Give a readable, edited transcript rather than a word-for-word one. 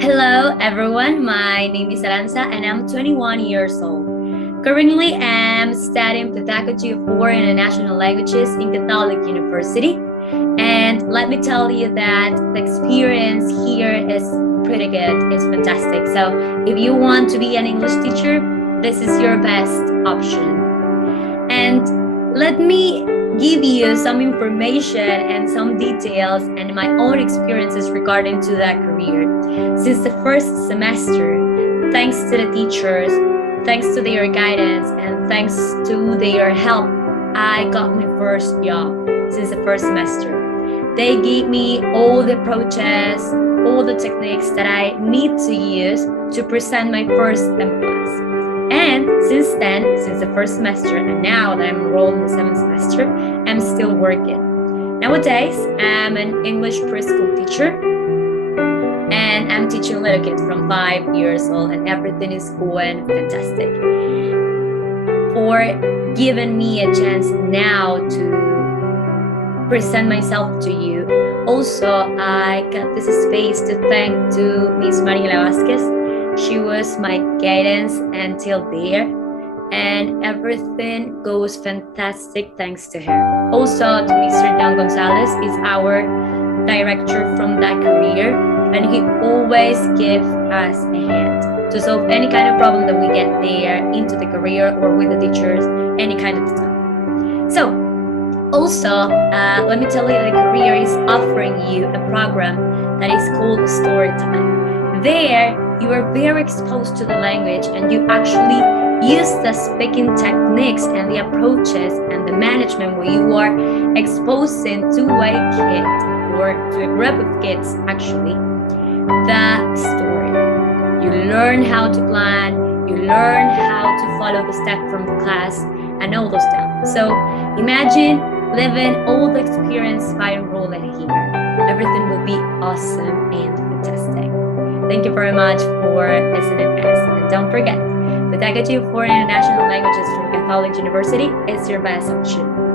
Hello, everyone. My name is Arantxa, and I'm 21 years old. Currently, I'm studying pedagogy of foreign and national languages in Catholic University. And let me tell you that the experience here is pretty good. It's fantastic. So, if you want to be an English teacher, this is your best option. And let me give you some information and some details and my own experiences regarding to that career. Since the first semester, thanks to the teachers, thanks to their guidance, and thanks to their help, I got my first job since the first semester. They gave me all the approaches, all the techniques that I need to use to present my first class. And since then, since the first semester, and now that I'm enrolled in the seventh semester, I'm still working. Nowadays, I'm an English preschool teacher, and I'm teaching little kids from 5 years old, and everything is going fantastic. For giving me a chance now to present myself to you. Also, I got this space to thank to Miss Mariela Vasquez. She was my guidance until there, and everything goes fantastic thanks to her. Also, to Mr. Don Gonzalez is our director from that career, and he always gives us a hand to solve any kind of problem that we get there into the career or with the teachers, any kind of stuff. So, also, let me tell you, the career is offering you a program that is called Story Time. There, you are very exposed to the language and you actually use the speaking techniques and the approaches and the management where you are exposing to a kid or to a group of kids actually the story. You learn how to plan, you learn how to follow the step from the class and all those stuff. So imagine living all the experience by enrolling here. Everything will be awesome and fantastic. Thank you very much for listening to us. And don't forget, pedagogy of foreign and national languages from Catholic University is your best option.